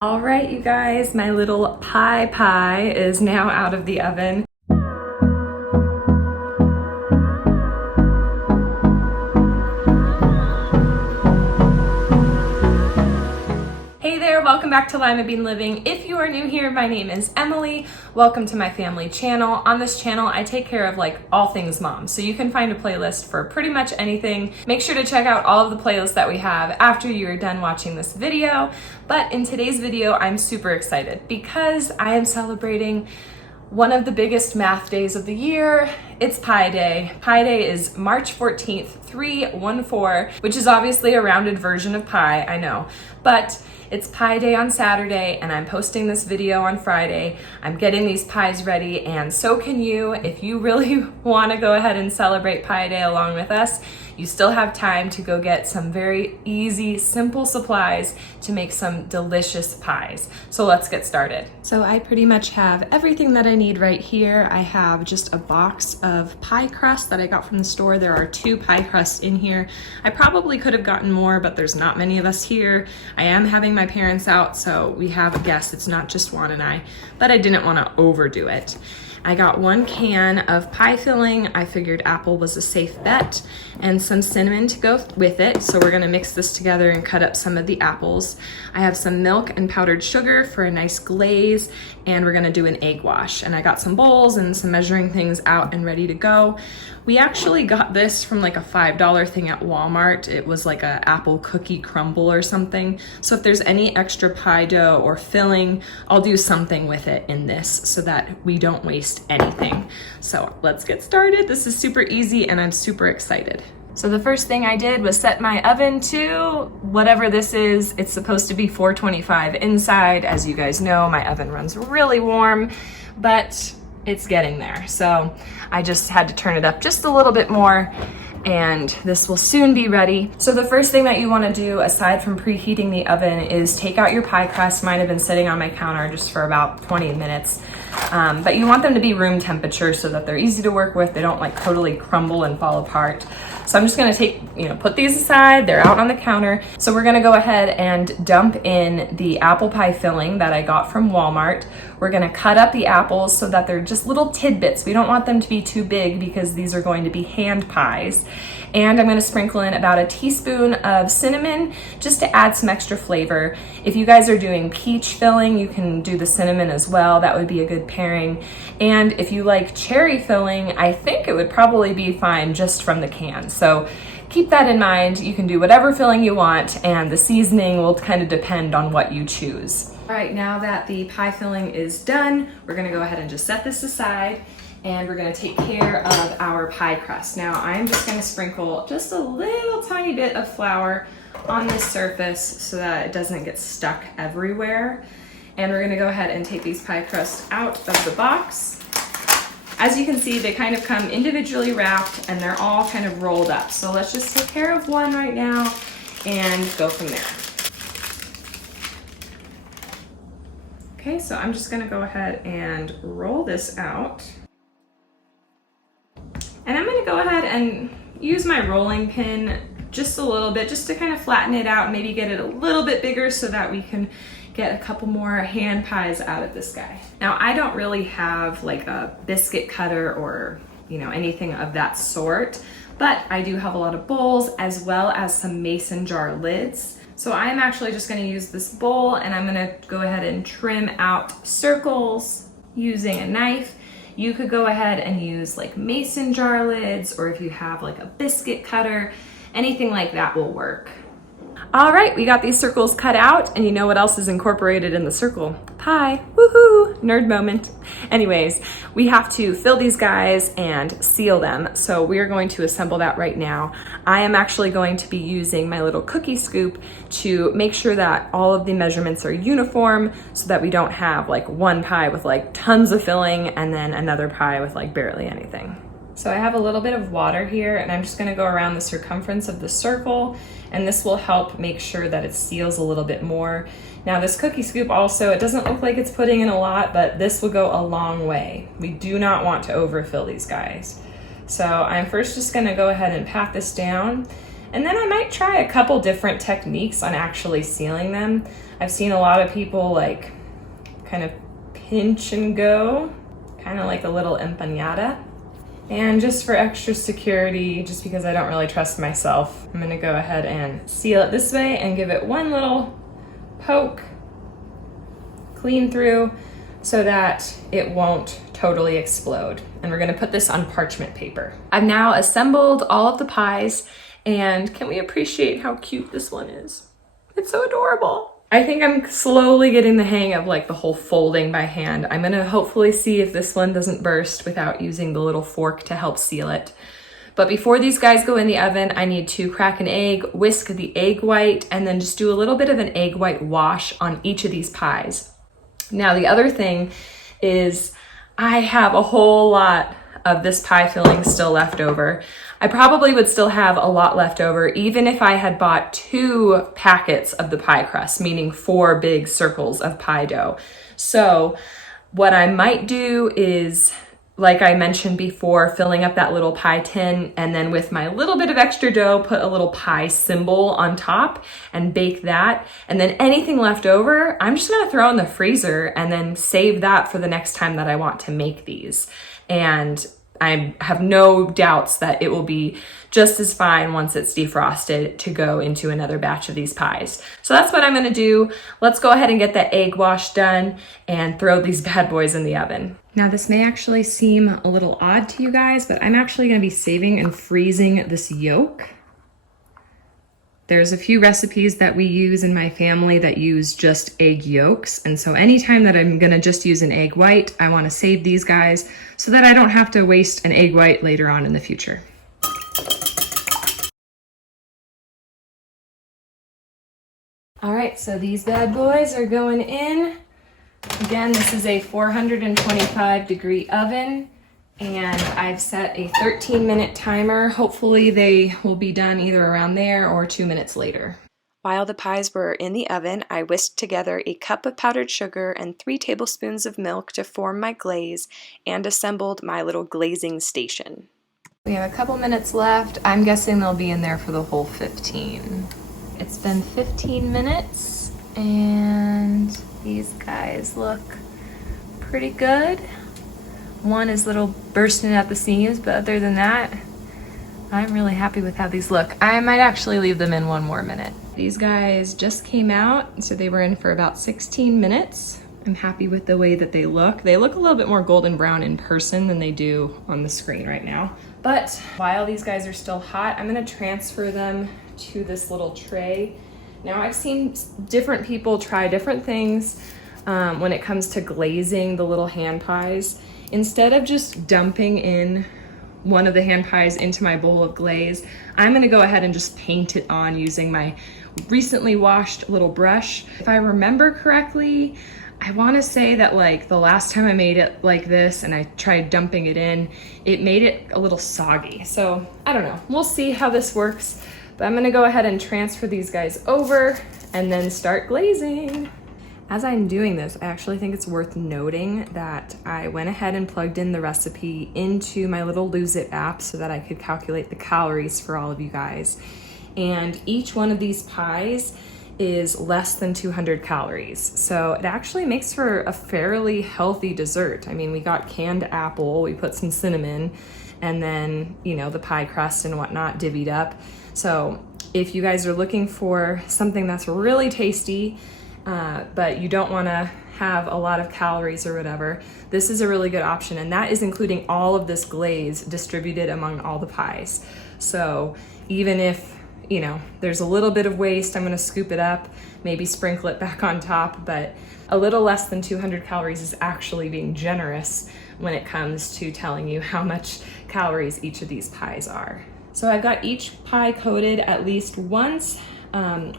All right, you guys, my little pie is now out of the oven. Hey there, welcome back to Limabean Living. If you are new here, my name is Emily. Welcome to my family channel. On this channel, I take care of like all things mom. So you can find a playlist for pretty much anything. Make sure to check out all of the playlists that we have after you're done watching this video. But in today's video, I'm super excited because I am celebrating one of the biggest math days of the year. It's Pi Day. Pi Day is March 14th, 314, which is obviously a rounded version of pi, I know. But it's Pi Day on Saturday and I'm posting this video on Friday. I'm getting these pies ready and so can you. If you really want to go ahead and celebrate Pi Day along with us, you still have time to go get some very easy, simple supplies to make some delicious pies. So let's get started. So I pretty much have everything that I need right here. I have just a box of pie crust that I got from the store. There are 2 pie crusts in here. I probably could have gotten more, but there's not many of us here. I am having my parents out, so we have a guest. It's not just Juan and I, but I didn't want to overdo it. I got 1 can of pie filling. I figured apple was a safe bet, and some cinnamon to go with it. So we're gonna mix this together and cut up some of the apples. I have some milk and powdered sugar for a nice glaze, and we're gonna do an egg wash. And I got some bowls and some measuring things out and ready to go. We actually got this from like a $5 thing at Walmart. It was like a apple cookie crumble or something. So if there's any extra pie dough or filling, I'll do something with it in this so that we don't waste anything. So let's get started. This is super easy and I'm super excited. So the first thing I did was set my oven to whatever this is. It's supposed to be 425 inside. As you guys know, my oven runs really warm, but it's getting there. So I just had to turn it up just a little bit more and this will soon be ready. So the first thing that you want to do aside from preheating the oven is take out your pie crust. Mine have been sitting on my counter just for about 20 minutes. But you want them to be room temperature so that they're easy to work with. They don't like totally crumble and fall apart. So I'm just gonna put these aside. They're out on the counter. So we're gonna go ahead and dump in the apple pie filling that I got from Walmart. We're gonna cut up the apples so that they're just little tidbits. We don't want them to be too big because these are going to be hand pies. And I'm gonna sprinkle in about a teaspoon of cinnamon just to add some extra flavor. If you guys are doing peach filling, you can do the cinnamon as well. That would be a good pairing. And if you like cherry filling, I think it would probably be fine just from the can. So keep that in mind. You can do whatever filling you want and the seasoning will kind of depend on what you choose. All right, now that the pie filling is done, we're gonna go ahead and just set this aside and we're gonna take care of our pie crust. Now I'm just gonna sprinkle just a little tiny bit of flour on this surface so that it doesn't get stuck everywhere. And we're gonna go ahead and take these pie crusts out of the box. As you can see, they kind of come individually wrapped and they're all kind of rolled up. So let's just take care of one right now and go from there. Okay, so I'm just gonna go ahead and roll this out. And I'm gonna go ahead and use my rolling pin just a little bit, just to kind of flatten it out, maybe get it a little bit bigger so that we can get a couple more hand pies out of this guy. Now, I don't really have like a biscuit cutter or, anything of that sort, but I do have a lot of bowls as well as some mason jar lids. So I'm actually just gonna use this bowl and I'm gonna go ahead and trim out circles using a knife. You could go ahead and use like mason jar lids, or if you have like a biscuit cutter, anything like that will work. All right, we got these circles cut out, and you know what else is incorporated in the circle? Pie, woohoo, nerd moment. Anyways, we have to fill these guys and seal them. So we are going to assemble that right now. I am actually going to be using my little cookie scoop to make sure that all of the measurements are uniform so that we don't have like one pie with like tons of filling and then another pie with like barely anything. So I have a little bit of water here and I'm just gonna go around the circumference of the circle, and this will help make sure that it seals a little bit more. Now this cookie scoop also, it doesn't look like it's putting in a lot, but this will go a long way. We do not want to overfill these guys. So I'm first just gonna go ahead and pat this down And then I might try a couple different techniques on actually sealing them. I've seen a lot of people like kind of pinch and go, kind of like a little empanada. And just for extra security, just because I don't really trust myself, I'm gonna go ahead and seal it this way and give it one little poke, clean through, so that it won't totally explode. And we're gonna put this on parchment paper. I've now assembled all of the pies, and can we appreciate how cute this one is? It's so adorable. I think I'm slowly getting the hang of like the whole folding by hand. I'm gonna hopefully see if this one doesn't burst without using the little fork to help seal it. But before these guys go in the oven, I need to crack an egg, whisk the egg white, and then just do a little bit of an egg white wash on each of these pies. Now the other thing is I have a whole lot of this pie filling still left over. I probably would still have a lot left over even if I had bought 2 packets of the pie crust, meaning 4 big circles of pie dough. So what I might do is, like I mentioned before, filling up that little pie tin, and then with my little bit of extra dough, put a little pie symbol on top and bake that. And then anything left over, I'm just gonna throw in the freezer and then save that for the next time that I want to make these. And I have no doubts that it will be just as fine once it's defrosted to go into another batch of these pies. So that's what I'm gonna do. Let's go ahead and get that egg wash done and throw these bad boys in the oven. Now this may actually seem a little odd to you guys, but I'm actually gonna be saving and freezing this yolk. There's a few recipes that we use in my family that use just egg yolks. And so anytime that I'm gonna just use an egg white, I wanna save these guys so that I don't have to waste an egg white later on in the future. All right, so these bad boys are going in. Again, this is a 425-degree oven, and I've set a 13-minute timer. Hopefully they will be done either around there or 2 minutes later. While the pies were in the oven, I whisked together a cup of powdered sugar and 3 tablespoons of milk to form my glaze and assembled my little glazing station. We have a couple minutes left. I'm guessing they'll be in there for the whole 15. It's been 15 minutes and these guys look pretty good. One is little bursting at the seams, but other than that, I'm really happy with how these look. I might actually leave them in 1 more minute. These guys just came out, so they were in for about 16 minutes. I'm happy with the way that they look. They look a little bit more golden brown in person than they do on the screen right now. But while these guys are still hot, I'm gonna transfer them to this little tray. Now I've seen different people try different things when it comes to glazing the little hand pies. Instead of just dumping in one of the hand pies into my bowl of glaze, I'm gonna go ahead and just paint it on using my recently washed little brush. If I remember correctly, I wanna say that like the last time I made it like this and I tried dumping it in, it made it a little soggy. So I don't know, we'll see how this works, but I'm gonna go ahead and transfer these guys over and then start glazing. As I'm doing this, I actually think it's worth noting that I went ahead and plugged in the recipe into my little Lose It app so that I could calculate the calories for all of you guys. And each one of these pies is less than 200 calories. So it actually makes for a fairly healthy dessert. I mean, we got canned apple, we put some cinnamon, and then, you know, the pie crust and whatnot divvied up. So if you guys are looking for something that's really tasty, but you don't want to have a lot of calories or whatever, this is a really good option, and that is including all of this glaze distributed among all the pies. So even if, you know, there's a little bit of waste, I'm going to scoop it up, maybe sprinkle it back on top, but a little less than 200 calories is actually being generous when it comes to telling you how much calories each of these pies are. So I've got each pie coated at least once.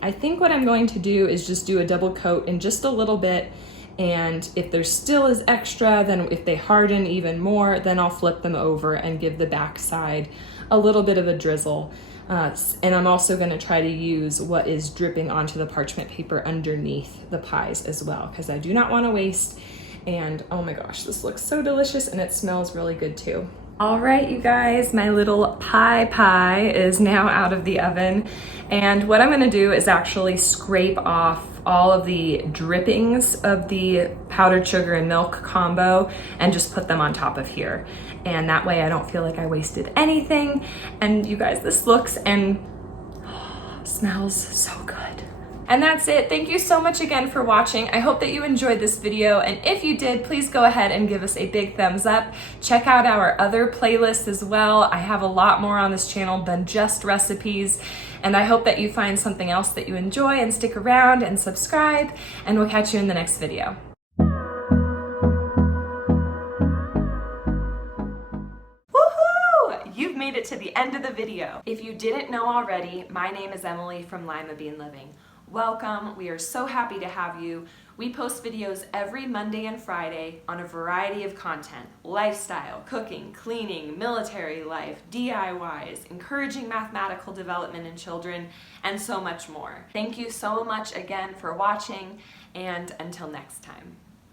I think what I'm going to do is just do a double coat in just a little bit, and if there still is extra, then if they harden even more, then I'll flip them over and give the back side a little bit of a drizzle. And I'm also going to try to use what is dripping onto the parchment paper underneath the pies as well, because I do not want to waste. And oh my gosh, this looks so delicious and it smells really good too. All right, you guys, my little pie is now out of the oven. And what I'm gonna do is actually scrape off all of the drippings of the powdered sugar and milk combo and just put them on top of here. And that way I don't feel like I wasted anything. And you guys, this looks and smells so good. And that's it. Thank you so much again for watching. I hope that you enjoyed this video, and if you did, please go ahead and give us a big thumbs up. Check out our other playlists as well. I have a lot more on this channel than just recipes, and I hope that you find something else that you enjoy and stick around and subscribe, and we'll catch you in the next video. You've made it to the end of the video. If you didn't know already, my name is Emily from Limabean Living. Welcome, we are so happy to have you. We post videos every Monday and Friday on a variety of content: lifestyle, cooking, cleaning, military life, DIYs, encouraging mathematical development in children, and so much more. Thank you so much again for watching, and until next time.